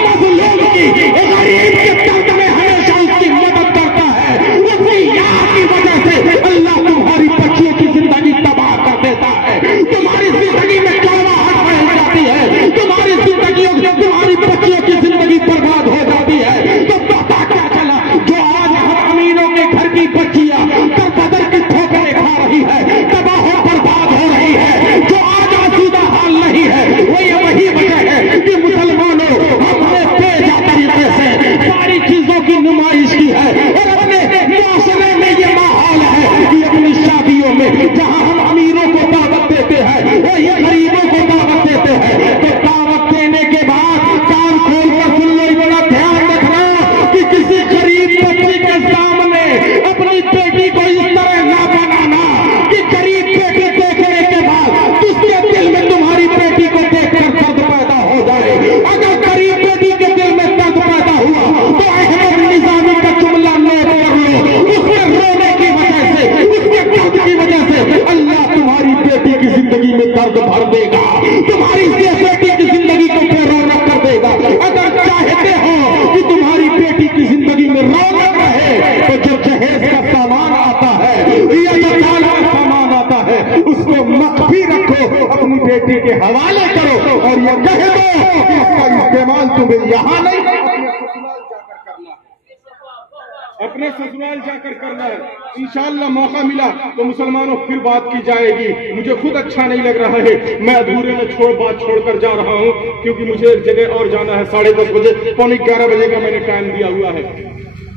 मजलूम की, गरीब के दर्द में हमेशा उसकी मदद करता है। उसी याद की वजह से अल्लाह तुम्हारी बच्चियों की जिंदगी तबाह कर देता है, तुम्हारी जिंदगी में कड़वाहट फैल जाती है, तुम्हारी जिंदगियों, तुम्हारी बच्चियों की जिंदगी बर्बाद हो जाती है। तो पता क्या चला, जो आज हम अमीरों के घर की बच्चियां दर बदर की ठोकरें खा रही है, तबाह बर्बाद हो रही है, जो आज आसूदा हाल नहीं है, वही वजह है कि मुसलमानों, हमने बेजा तरीके से सारी चीजों की नुमाइश की है और अपने मुआशरे में ये माहौल है कि अपनी शादियों में जहां हम अमीरों को दावत देते हैं, वही गरीबों को दावत देते हैं। तो दावत देने के बाद कान खोल कर सुन लो, बड़ा ध्यान रखना कि किसी गरीब बच्ची के सामने अपनी बेटी को इस तरह ना बनाना कि गरीब बेटी देखने के बाद उसके दिल में तुम्हारी बेटी को देखकर दर्द पैदा हो जाए। अगर गरीब बेटी के दिल में दर्द पैदा हुआ तो अहमद निजामी का जुमला नोट कर लो, उसके रोने की वजह से, उसके दर्द की वजह से अल्लाह तुम्हारी बेटी की जिंदगी में दर्द भर देगा, तुम्हारी बेटी की जिंदगी को बेरौनक कर देगा। अगर चाहते हो कि तुम्हारी बेटी की जिंदगी में रौनक रहे, तो जब जहेज का सामान आता है या जो डाल का सामान आता है, उसको मख्फी रखो, अपनी बेटी के हवाले करो और यह कह दो कि इसका इस्तेमाल तुम्हें यहाँ नहीं, अपने ससुराल जाकर करना है। इंशाअल्लाह मौका मिला तो मुसलमानों फिर बात की जाएगी। मुझे खुद अच्छा नहीं लग रहा है, मैं अधूरे में बात छोड़कर जा रहा हूँ, क्योंकि मुझे एक जगह और जाना है। 10:30 बजे, 11:45 बजे का मैंने टाइम दिया हुआ है,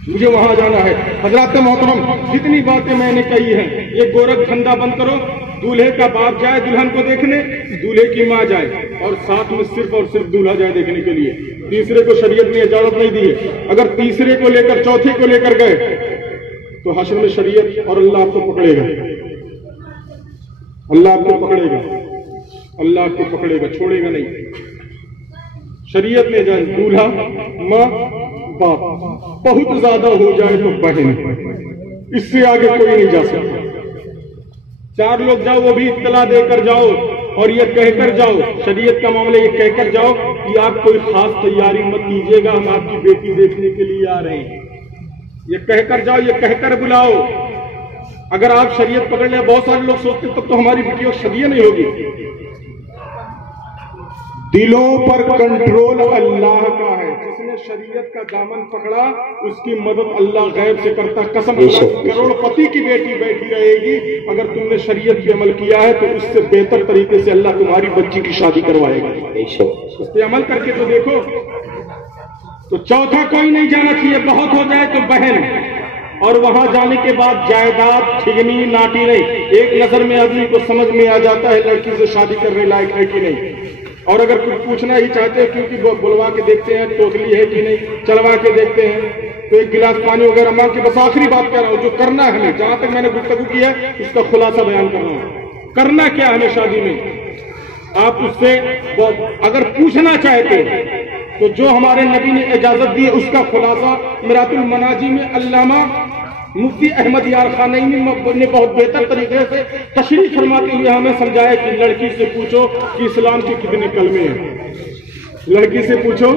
मुझे वहां जाना है। हजरात मोहतरम, जितनी बातें मैंने कही है, ये गोरख धंधा बंद करो। दूल्हे का बाप जाए दुल्हन को देखने, दूल्हे की माँ जाए, और साथ में सिर्फ और सिर्फ दूल्हा जाए देखने के लिए। तीसरे को शरीयत ने इजाजत नहीं दी है। अगर तीसरे को लेकर, चौथे को लेकर गए तो हश्र में शरीयत और अल्लाह आपको पकड़ेगा, अल्लाह आपको पकड़ेगा, अल्लाह आपको पकड़ेगा, छोड़ेगा नहीं। शरीयत ने जाए दूल्हा, माँ, बाप, बहुत ज्यादा हो जाए तो बहन, इससे आगे कोई नहीं जा सकता। 4 लोग जाओ, वो भी इत्तला देकर जाओ और ये कहकर जाओ, शरीयत का मामला ये कहकर जाओ कि आप कोई खास तैयारी मत कीजिएगा, हम आपकी बेटी देखने के लिए आ रहे हैं। ये कहकर जाओ, ये कहकर बुलाओ। अगर आप शरीयत पकड़ ले, बहुत सारे लोग सोचते तब तो हमारी बेटियों की शादी नहीं होगी। दिलों पर कंट्रोल अल्लाह का है। जिसने शरीयत का दामन पकड़ा उसकी मदद अल्लाह गैब से करता। कसम अल्लाह की, करोड़पति की बेटी बैठी रहेगी, अगर तुमने शरीयत पे अमल किया है तो उससे बेहतर तरीके से अल्लाह तुम्हारी बच्ची की शादी करवाएगा। उस पे अमल करके तो देखो। तो चौथा कोई नहीं जाना चाहिए, बहुत हो जाए तो बहन, और वहां जाने के बाद जायदाद, ठिगनी, नाटी नहीं। एक नजर में आदमी को समझ में आ जाता है लड़की से शादी करने लायक है कि नहीं। और अगर कुछ पूछना ही चाहते हैं, क्योंकि वो बुलवा के देखते हैं टोकली है कि नहीं, चलवा के देखते हैं, तो एक गिलास पानी वगैरह मांग के, बस आखिरी बात कह रहा हूं, जो करना है हमें, जहां तक मैंने गुफ्तगू की है उसका खुलासा बयान कर रहा हूं। करना क्या हमें शादी में, आप उससे अगर पूछना चाहते हैं तो जो हमारे नबी ने इजाजत दी है उसका खुलासा मिरातुल मनाजी में अल्लामा मुफ्ती अहमद यार खानैनी ने बहुत बेहतर तरीके से तशरीह फरमाते हुए हमें समझाया कि लड़की से पूछो कि इस्लाम के कितने कलमे हैं। लड़की से पूछो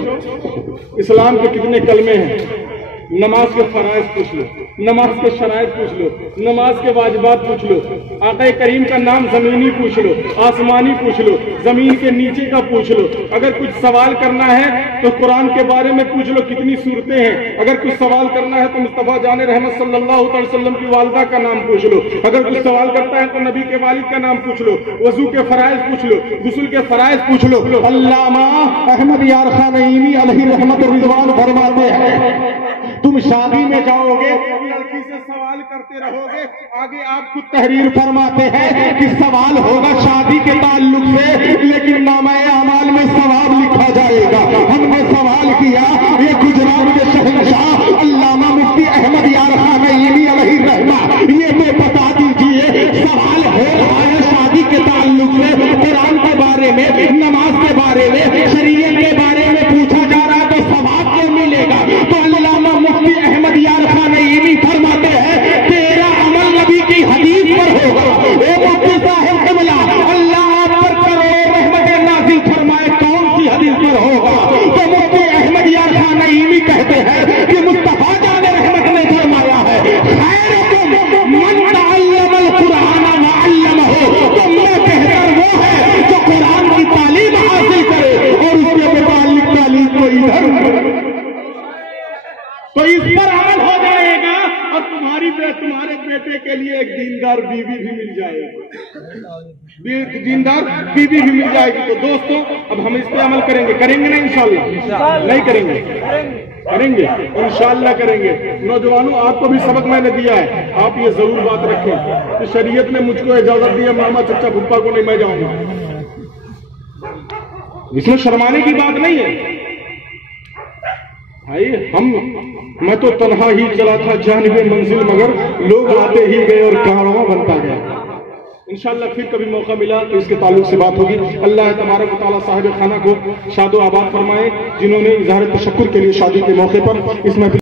इस्लाम के कितने कलमे हैं। नमाज के फराइज पूछ लो, नमाज के शराइत पूछ लो, नमाज के वाजिबात पूछ लो, आक़ा करीम का नाम जमीनी पूछ लो, आसमानी पूछ लो, जमीन के नीचे का पूछ लो। अगर कुछ सवाल करना है तो कुरान के बारे में पूछ लो कितनी सूरतें हैं। अगर कुछ सवाल करना है तो मुस्तफा जान रहमत सल्लल्लाहु अलैहि वसल्लम की वालिदा का नाम पूछ लो। अगर कुछ सवाल करता है तो नबी के वालिद का नाम पूछ लो। वजू के फराइज पूछ लो, गुस्ल के फराइज पूछ लो। अल्लामा अहमद यार खानैनी अलैहि रहमत व रिज़वान फरमाते हैं, तुम शादी में जाओगे, लड़की से सवाल करते रहोगे, आगे आप खुद तहरीर फरमाते हैं कि सवाल होगा शादी के ताल्लुक से, लेकिन नामाए अमाल में सवाब लिखा जाएगा। हमने सवाल किया, ये गुजरात के शहंशाह अल्लामा मुफ्ती अहमद यार खानैनी अलैहि रहमत, ये तो बता दीजिए सवाल हो रहा है शादी के ताल्लुक से, कुरान के बारे में, नमाज के बारे में, शरीयत के बारे में पूछा जा रहा है, तो सवाब क्यों मिलेगा? तो अल्लामा मुफ्ती अहमद यार खानैनी फरमाते हैं तेरा अमल नबी की हदीस पर होगा। ए मुफ्ती साहब क़िबला, अल्लाह आप पर करोड़ों रहमतें नाज़िल फरमाए, कौन सी हदीस पर होगा? तो मुफ्ती अहमद यार खानैनी कहते हैं कि मुस्तफा जान रहमत ने फरमाया है, खैरुकुम मन तअल्लमल कुरान व अल्लमहु, तो मैं बेहतर वो है जो कुरान की तालीम हासिल करे और उसके मुतालिक तालीम को इधर, तो इस पर अमल हो जाएगा और तुम्हारे बेटे के लिए एक दीनदार बीवी भी मिल जाएगी, दीनदार बीवी भी मिल जाएगी। तो दोस्तों अब हम इस पे अमल करेंगे, करेंगे ना इंशाअल्लाह? नहीं करेंगे? करेंगे इंशाअल्लाह करेंगे। नौजवानों आपको भी सबक मैंने दिया है, आप ये जरूर बात रखें कि शरीयत ने मुझको इजाजत दी है, मामा चचा फुप्पा को नहीं मैं जाऊंगा, इसमें शर्माने की बात नहीं है भाई। मैं तो तन्हा ही चला था जानिबे मंजिल, मगर लोग आते ही गए और कारवां बनता गया। इंशाअल्लाह फिर कभी मौका मिला तो इसके ताल्लुक से बात होगी। अल्लाह तबारक व तआला साहिब खाना को शादो आबाद फरमाए, जिन्होंने इज़हार तशक्कुर के लिए शादी के मौके पर इसमें